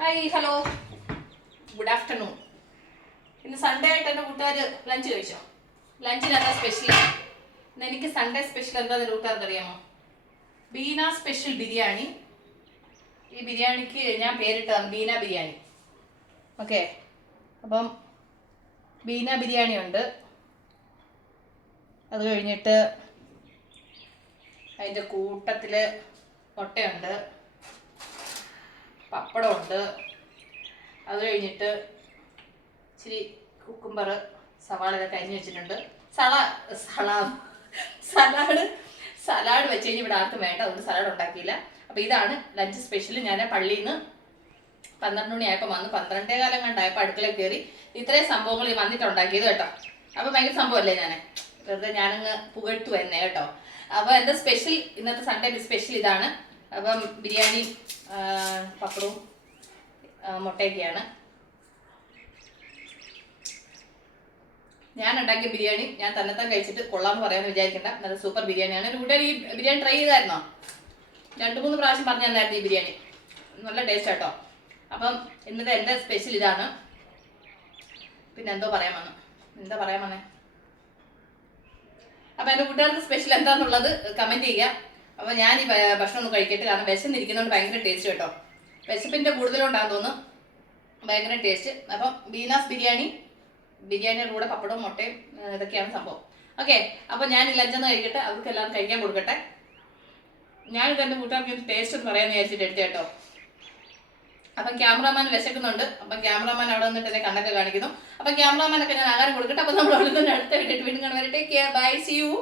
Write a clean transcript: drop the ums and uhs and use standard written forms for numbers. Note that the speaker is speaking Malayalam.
Hi hello good afternoon. ഇന്ന് സൺഡേ ആയിട്ട് എൻ്റെ കൂട്ടുകാർ ലഞ്ച് കഴിച്ചോ? ലഞ്ചിന് എന്താ സ്പെഷ്യൽ? ഇന്ന് എനിക്ക് സൺഡേ സ്പെഷ്യൽ എന്താണെന്ന് കൂട്ടുകാർക്ക് അറിയാമോ? ബീന സ്പെഷ്യൽ ബിരിയാണി. ഈ ബിരിയാണിക്ക് ഞാൻ പേരിട്ടതാണ് ബീന ബിരിയാണി. ഓക്കെ, അപ്പം ബീന ബിരിയാണി ഉണ്ട്. അത് കഴിഞ്ഞിട്ട് അതിൻ്റെ കൂട്ടത്തിൽ മുട്ടയുണ്ട്, പപ്പടമുണ്ട്. അത് കഴിഞ്ഞിട്ട് ഇച്ചിരി കുക്കുംബർ, സവാള ഇതൊക്കെ അരിഞ്ഞ് വെച്ചിട്ടുണ്ട്. സലാഡ് വെച്ച് കഴിഞ്ഞ് ഇവിടെ ആർക്കും വേണ്ട, അതുകൊണ്ട് സലാഡ് ഉണ്ടാക്കിയില്ല. അപ്പോൾ ഇതാണ് ലഞ്ച് സ്പെഷ്യൽ. ഞാൻ പള്ളിയിൽ നിന്ന് 12 മണിയായപ്പോൾ വന്ന് 12:15 കണ്ടായപ്പോൾ അടുക്കളയിൽ കയറി ഇത്രയും സംഭവങ്ങൾ വന്നിട്ടുണ്ടാക്കിയത് കേട്ടോ. അപ്പോൾ ഭയങ്കര സംഭവമല്ലേ, വെറുതെ ഞാനങ്ങ് പുകഴ്ത്തു തന്നെ കേട്ടോ. അപ്പോൾ എൻ്റെ സ്പെഷ്യൽ ഇന്നത്തെ സൺഡേ സ്പെഷ്യൽ ഇതാണ്. അപ്പം ബിരിയാണി, പപ്പടവും മുട്ടയൊക്കെയാണ്. ഞാൻ ഉണ്ടാക്കിയ ബിരിയാണി ഞാൻ തന്നെത്താൻ കഴിച്ചിട്ട് കൊള്ളാമെന്ന് പറയാമെന്ന് വിചാരിക്കണ്ട, നല്ല സൂപ്പർ ബിരിയാണിയാണ്. എൻ്റെ കൂട്ടുകാർ ഈ ബിരിയാണി ട്രൈ ചെയ്തായിരുന്നോ? 2-3 പ്രാവശ്യം പറഞ്ഞു തന്നായിരുന്നു ഈ ബിരിയാണി, നല്ല ടേസ്റ്റ് കേട്ടോ. അപ്പം ഇന്നത്തെ എൻ്റെ സ്പെഷ്യൽ ഇതാണ്. പിന്നെ എന്താ പറയാൻ വന്നേ? അപ്പം എൻ്റെ കൂട്ടുകാർക്ക് സ്പെഷ്യൽ എന്താണെന്നുള്ളത് കമൻറ്റ് ചെയ്യുക. അപ്പോൾ ഞാൻ ഈ ഭക്ഷണം ഒന്ന് കഴിക്കട്ടെ, കാരണം വിശന്നിരിക്കുന്നതുകൊണ്ട് ഭയങ്കര ടേസ്റ്റ് കേട്ടോ. വിശപ്പിൻ്റെ കൂടുതലുണ്ടാകും തോന്നുന്നു, ഭയങ്കര ടേസ്റ്റ്. അപ്പം ബീനാസ് ബിരിയാണിയുടെ കൂടെ പപ്പടവും മുട്ടയും ഇതൊക്കെയാണ് സംഭവം. ഓക്കെ, അപ്പോൾ ഞാൻ ഈ ലഞ്ചൊന്ന് കഴിക്കട്ടെ, അവർക്ക് എല്ലാവരും കഴിക്കാൻ കൊടുക്കട്ടെ. ഞാനിത് എൻ്റെ കൂട്ടുകാർക്ക് ടേസ്റ്റ് ഒന്ന് പറയാമെന്ന് വിചാരിച്ചിട്ട് എടുത്ത കേട്ടോ. അപ്പം ക്യാമറാമാൻ വിശക്കുന്നുണ്ട്. അപ്പം ക്യാമറാമാൻ അവിടെ നിന്നിട്ട് എന്നെ കണ്ണൊക്കെ കാണിക്കുന്നു. അപ്പം ക്യാമറാമാനൊക്കെ ഞാൻ ആഹാരം കൊടുക്കട്ടെ. അപ്പം നമ്മൾ അവിടെ നിന്ന് അടുത്ത വീഡിയോ വീണ്ടും കാണുവരെ. Take care, bye, see U.